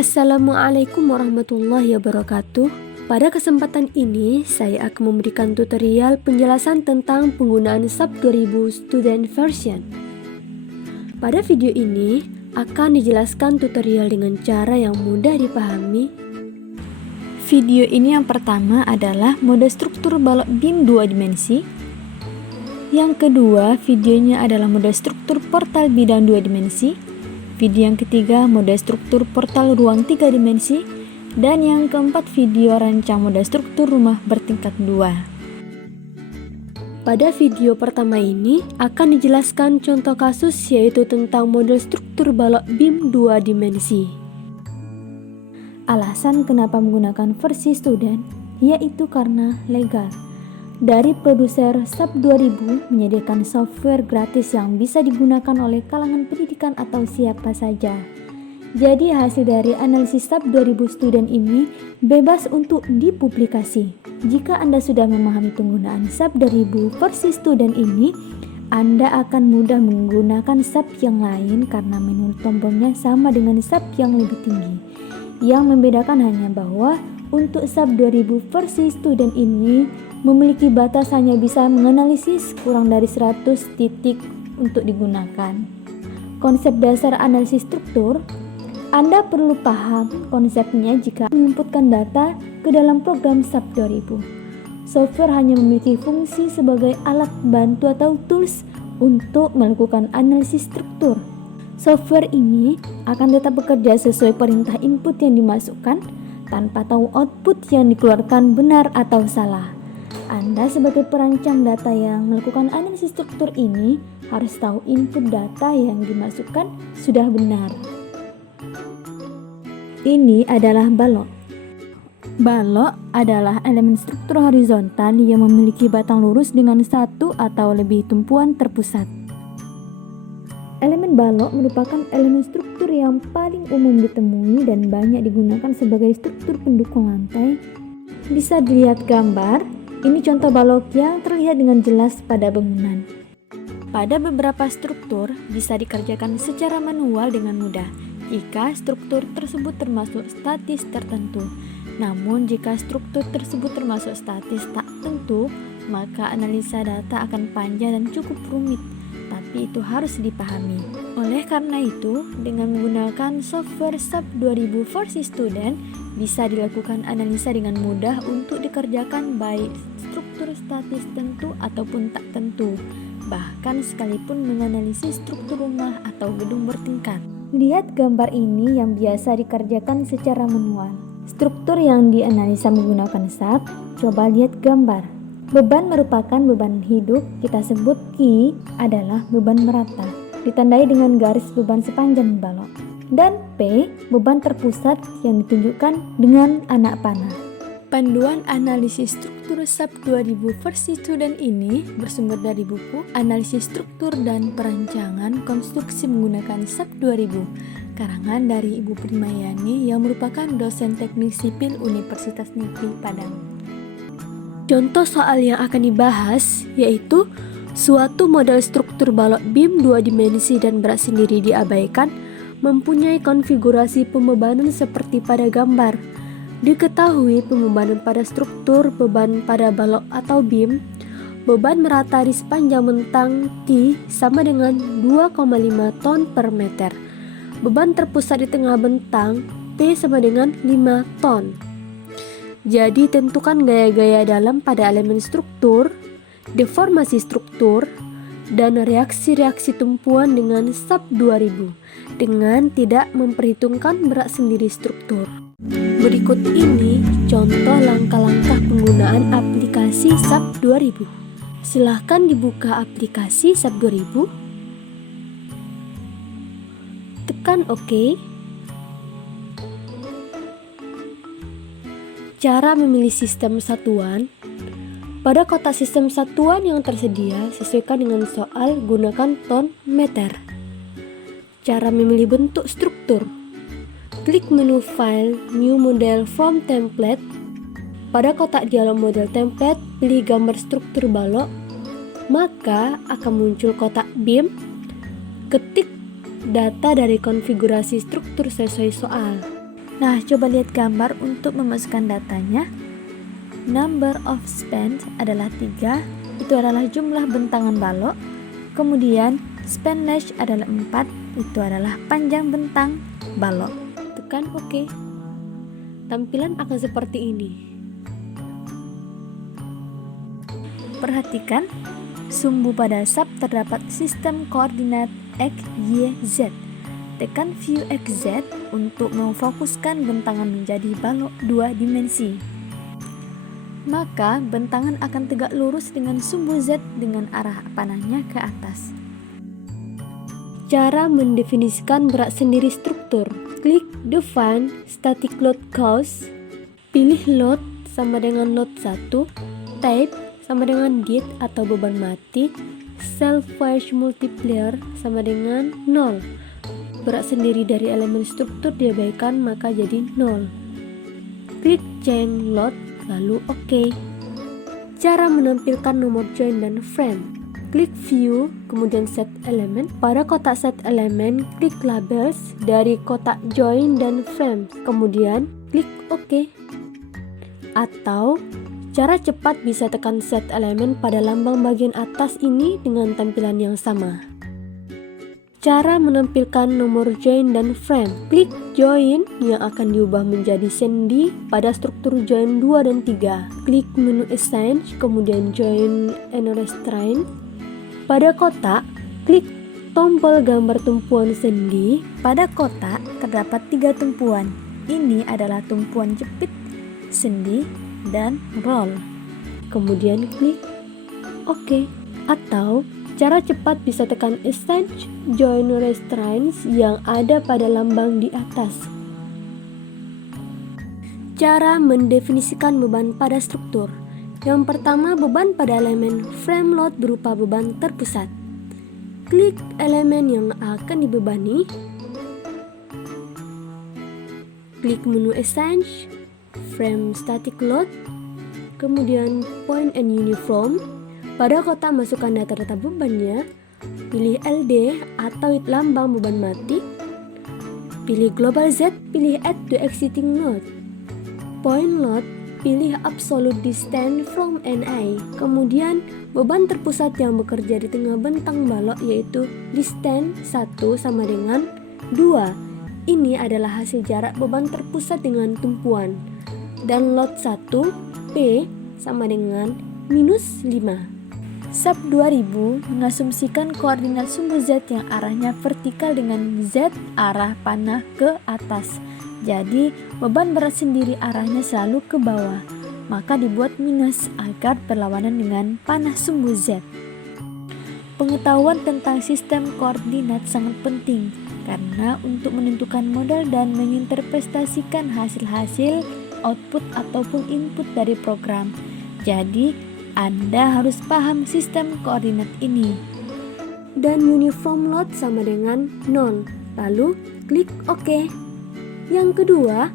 Assalamualaikum warahmatullahi wabarakatuh. Pada kesempatan ini, saya akan memberikan tutorial penjelasan tentang penggunaan SAP 2000 Student Version. Pada video ini, akan dijelaskan tutorial dengan cara yang mudah dipahami. Video ini yang pertama adalah mode struktur balok BIM 2 dimensi. Yang kedua, videonya adalah mode struktur portal bidang 2 dimensi. Video yang ketiga, mode struktur portal ruang 3 dimensi. Dan yang keempat, video rancang mode struktur rumah bertingkat 2. Pada video pertama ini akan dijelaskan contoh kasus, yaitu tentang model struktur balok BIM 2 dimensi. Alasan kenapa menggunakan versi student, yaitu karena legal. Dari produser SAP 2000 menyediakan software gratis yang bisa digunakan oleh kalangan pendidikan atau siapa saja. Jadi hasil dari analisis SAP 2000 student ini bebas untuk dipublikasi. Jika Anda sudah memahami penggunaan SAP 2000 versi student ini, Anda akan mudah menggunakan SAP yang lain karena menu tombolnya sama dengan SAP yang lebih tinggi. Yang membedakan hanya bahwa untuk SAP 2000 versi student ini memiliki batas hanya bisa menganalisis kurang dari 100 titik untuk digunakan. Konsep dasar analisis struktur, Anda perlu paham konsepnya jika menginputkan data ke dalam program SAP 2000. Software hanya memiliki fungsi sebagai alat bantu atau tools untuk melakukan analisis struktur. Software ini akan tetap bekerja sesuai perintah input yang dimasukkan tanpa tahu output yang dikeluarkan benar atau salah. Anda sebagai perancang data yang melakukan analisis struktur ini harus tahu input data yang dimasukkan sudah benar. Ini adalah balok. Balok adalah elemen struktur horizontal yang memiliki batang lurus dengan satu atau lebih tumpuan terpusat. Elemen balok merupakan elemen struktur yang paling umum ditemui dan banyak digunakan sebagai struktur pendukung lantai. Bisa dilihat gambar. Ini contoh balok yang terlihat dengan jelas pada bangunan. Pada beberapa struktur bisa dikerjakan secara manual dengan mudah jika struktur tersebut termasuk statis tertentu. Namun jika struktur tersebut termasuk statis tak tentu, maka analisa data akan panjang dan cukup rumit, tapi itu harus dipahami. Oleh karena itu, dengan menggunakan software SAP 2000 versi student, bisa dilakukan analisa dengan mudah untuk dikerjakan baik struktur statis tentu ataupun tak tentu, bahkan sekalipun menganalisis struktur rumah atau gedung bertingkat. Lihat gambar ini yang biasa dikerjakan secara manual. Struktur yang dianalisa menggunakan SAP, coba lihat gambar. Beban merupakan beban hidup, kita sebut Q adalah beban merata, ditandai dengan garis beban sepanjang balok. Dan P, beban terpusat yang ditunjukkan dengan anak panah. Panduan analisis struktur SAP 2000 versi student ini bersumber dari buku Analisis Struktur dan Perancangan Konstruksi menggunakan SAP 2000, karangan dari Ibu Primayani yang merupakan dosen teknik sipil Universitas Negeri Padang. Contoh soal yang akan dibahas yaitu suatu model struktur balok BIM 2 dimensi dan berat sendiri diabaikan mempunyai konfigurasi pembebanan seperti pada gambar. Diketahui pembebanan pada struktur beban pada balok atau BIM, beban merata di sepanjang bentang T sama dengan 2,5 ton per meter. Beban terpusat di tengah bentang P sama dengan 5 ton. Jadi tentukan gaya-gaya dalam pada elemen struktur, deformasi struktur, dan reaksi-reaksi tumpuan dengan SAP 2000 dengan tidak memperhitungkan berat sendiri struktur. Berikut ini contoh langkah-langkah penggunaan aplikasi SAP 2000. Silahkan dibuka aplikasi SAP 2000. Tekan OK. Cara memilih sistem satuan. Pada kotak sistem satuan yang tersedia, sesuaikan dengan soal, gunakan ton meter. Cara memilih bentuk struktur. Klik menu File, New Model from Template. Pada kotak dialog model template, pilih gambar struktur balok. Maka akan muncul kotak BIM. Ketik data dari konfigurasi struktur sesuai soal. Nah, coba lihat gambar untuk memasukkan datanya. Number of span adalah 3, itu adalah jumlah bentangan balok. Kemudian span length adalah 4, itu adalah panjang bentang balok. Tekan OK. Tampilan akan seperti ini. Perhatikan, sumbu pada sub terdapat sistem koordinat X, Y, Z. Tekan view XZ untuk memfokuskan bentangan menjadi balok 2 dimensi. Maka bentangan akan tegak lurus dengan sumbu Z dengan arah panahnya ke atas. Cara mendefinisikan berat sendiri struktur. Klik Define Static Load Cause. Pilih load sama dengan load 1. Type sama dengan DIT atau beban mati. Self-Force Multiplier sama dengan 0. Berat sendiri dari elemen struktur diabaikan maka jadi 0. Klik Change Load lalu OK. Cara menampilkan nomor join dan frame. Klik View, kemudian Set Element. Pada kotak Set Element, klik Labels dari kotak Join dan Frame. Kemudian klik OK. Atau cara cepat bisa tekan Set Element pada lambang bagian atas ini dengan tampilan yang sama. Cara menampilkan nomor join dan frame. Klik join yang akan diubah menjadi sendi pada struktur join 2 dan 3. Klik menu assign, kemudian join and restraint. Pada kotak, klik tombol gambar tumpuan sendi. Pada kotak terdapat 3 tumpuan. Ini adalah tumpuan jepit, sendi, dan roll. Kemudian klik OK. Atau cara cepat bisa tekan assign join restraints yang ada pada lambang di atas. Cara mendefinisikan beban pada struktur. Yang pertama, beban pada elemen frame load berupa beban terpusat. Klik elemen yang akan dibebani. Klik menu assign, frame static load, kemudian point and uniform. Pada kotak masukkan data-data bebannya, pilih LD atau lambang beban mati, pilih global Z, pilih add to existing node. Point load, pilih absolute distance from NI. Kemudian beban terpusat yang bekerja di tengah bentang balok yaitu distance 1 sama dengan 2. Ini adalah hasil jarak beban terpusat dengan tumpuan. Dan load 1 P sama dengan minus 5. Sub 2000 mengasumsikan koordinat sumbu Z yang arahnya vertikal dengan Z arah panah ke atas. Jadi beban berat sendiri arahnya selalu ke bawah, maka dibuat minus agar berlawanan dengan panah sumbu Z. Pengetahuan tentang sistem koordinat sangat penting karena untuk menentukan model dan menginterpretasikan hasil-hasil output ataupun input dari program. Jadi Anda harus paham sistem koordinat ini. Dan uniform load sama dengan 0. Lalu klik OK. Yang kedua,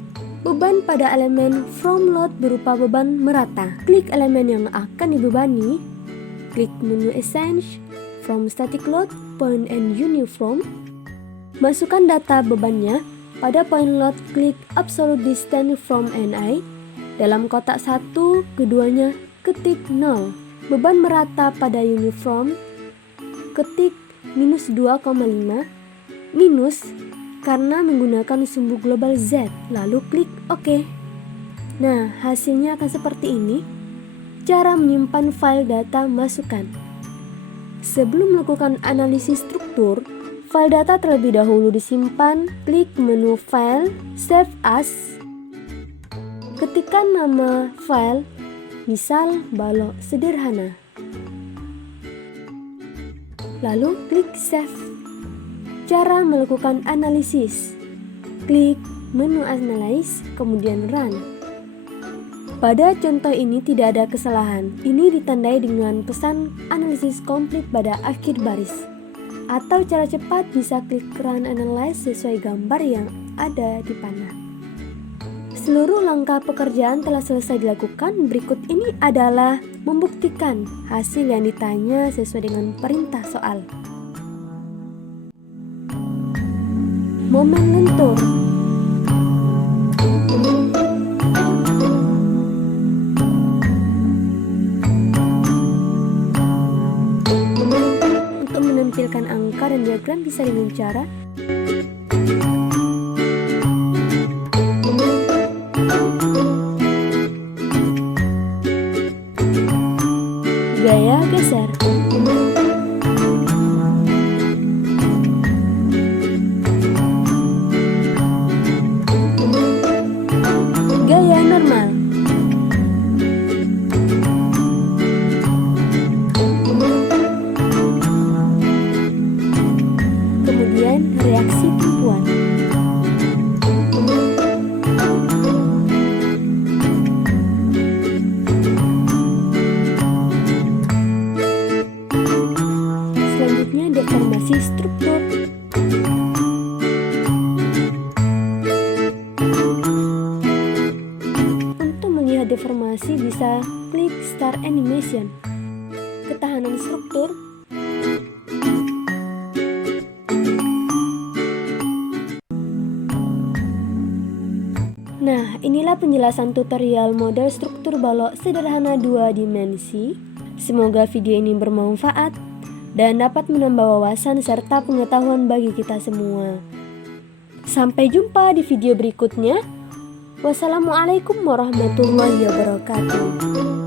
beban pada elemen from load berupa beban merata. Klik elemen yang akan dibebani. Klik menu assign, from static load, point and uniform. Masukkan data bebannya. Pada point load, klik absolute distance from NI. Dalam kotak 1, keduanya ketik 0. Beban merata pada uniform, ketik minus 2,5. Minus karena menggunakan sumbu global Z. Lalu klik OK. Nah, hasilnya akan seperti ini. Cara menyimpan file data masukan. Sebelum melakukan analisis struktur, file data terlebih dahulu disimpan. Klik menu File, Save As. Ketikkan nama file, misal balok sederhana. Lalu klik Save. Cara melakukan analisis. Klik menu Analyze, kemudian Run. Pada contoh ini tidak ada kesalahan. Ini ditandai dengan pesan analisis komplit pada akhir baris. Atau cara cepat bisa klik Run Analyze sesuai gambar yang ada di panah. Seluruh langkah pekerjaan telah selesai dilakukan. Berikut ini adalah membuktikan hasil yang ditanya sesuai dengan perintah soal. Momen lentur. Untuk menampilkan angka dan diagram bisa dengan cara gaya geser. Gaya normal. Kemudian reaksi tumpuan. Selanjutnya deformasi struktur. Untuk melihat deformasi bisa klik Start Animation. Ketahanan struktur. Nah, inilah penjelasan tutorial model struktur balok sederhana 2 dimensi. Semoga video ini bermanfaat dan dapat menambah wawasan serta pengetahuan bagi kita semua. Sampai jumpa di video berikutnya. Wassalamualaikum warahmatullahi wabarakatuh.